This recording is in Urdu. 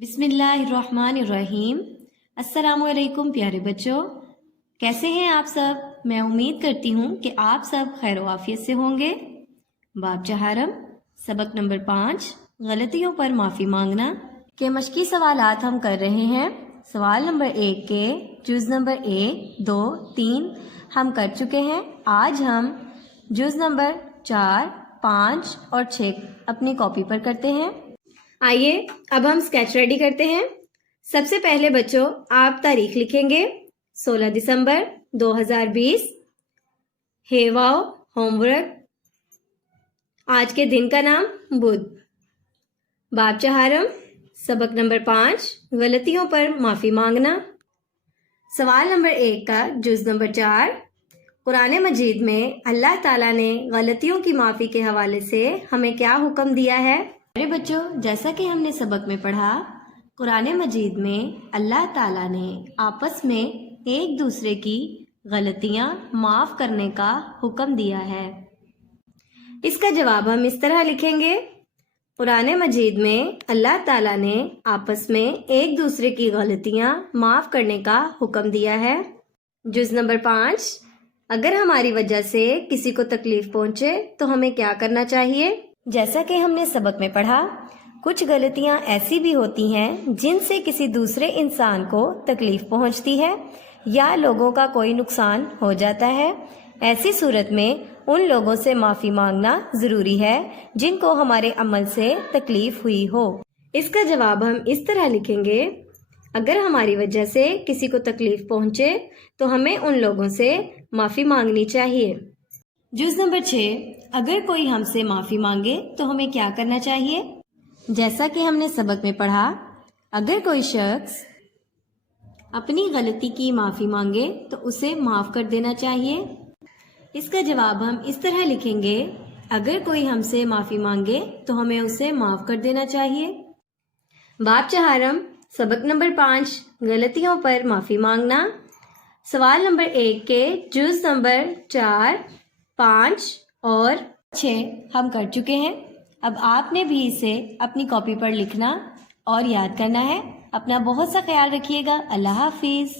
بسم اللہ الرحمن الرحیم۔ السلام علیکم پیارے بچوں، کیسے ہیں آپ سب؟ میں امید کرتی ہوں کہ آپ سب خیر و عافیت سے ہوں گے۔ باب چہارم سبق نمبر 5 غلطیوں پر معافی مانگنا کے مشقی سوالات ہم کر رہے ہیں۔ سوال نمبر 1 کے جز نمبر 1، 2، 3 ہم کر چکے ہیں۔ آج ہم جز نمبر 4، 5 اور 6 اپنی کاپی پر کرتے ہیں۔ آئیے اب ہم اسکیچ ریڈی کرتے ہیں۔ سب سے پہلے بچوں آپ تاریخ لکھیں گے 16 دسمبر 2020۔ ہے واؤ ہوم ورک۔ آج کے دن کا نام بدھ۔ باب چہارم سبق نمبر 5 غلطیوں پر معافی مانگنا۔ سوال نمبر 1 کا جز نمبر 4۔ قرآن مجید میں اللہ تعالیٰ نے غلطیوں کی معافی کے حوالے سے ہمیں کیا حکم دیا ہے؟ میرے بچوں، جیسا کہ ہم نے سبق میں پڑھا، قرآن مجید میں اللہ تعالیٰ نے آپس میں ایک دوسرے کی غلطیاں معاف کرنے کا حکم دیا ہے۔ اس کا جواب ہم اس طرح لکھیں گے۔ قرآن مجید میں اللہ تعالیٰ نے آپس میں ایک دوسرے کی غلطیاں معاف کرنے کا حکم دیا ہے۔ جز نمبر 5، اگر ہماری وجہ سے کسی کو تکلیف پہنچے تو ہمیں کیا کرنا چاہیے؟ جیسا کہ ہم نے سبق میں پڑھا، کچھ غلطیاں ایسی بھی ہوتی ہیں جن سے کسی دوسرے انسان کو تکلیف پہنچتی ہے یا لوگوں کا کوئی نقصان ہو جاتا ہے۔ ایسی صورت میں ان لوگوں سے معافی مانگنا ضروری ہے جن کو ہمارے عمل سے تکلیف ہوئی ہو۔ اس کا جواب ہم اس طرح لکھیں گے، اگر ہماری وجہ سے کسی کو تکلیف پہنچے تو ہمیں ان لوگوں سے معافی مانگنی چاہیے۔ جز نمبر 6، اگر کوئی ہم سے معافی مانگے تو ہمیں کیا کرنا چاہیے؟ جیسا کہ ہم نے سبق میں پڑھا، اگر کوئی شخص اپنی غلطی کی معافی مانگے تو اسے معاف کر دینا چاہیے۔ اس کا جواب ہم اس طرح لکھیں گے، اگر کوئی ہم سے معافی مانگے تو ہمیں اسے معاف کر دینا چاہیے۔ باب چہارم سبق نمبر 5 غلطیوں پر معافی مانگنا۔ سوال نمبر 1 کے جز نمبر 4، 5 اور 6 ہم کر چکے ہیں۔ اب آپ نے بھی اسے اپنی کاپی پر لکھنا اور یاد کرنا ہے۔ اپنا بہت سا خیال رکھیے گا۔ اللہ حافظ۔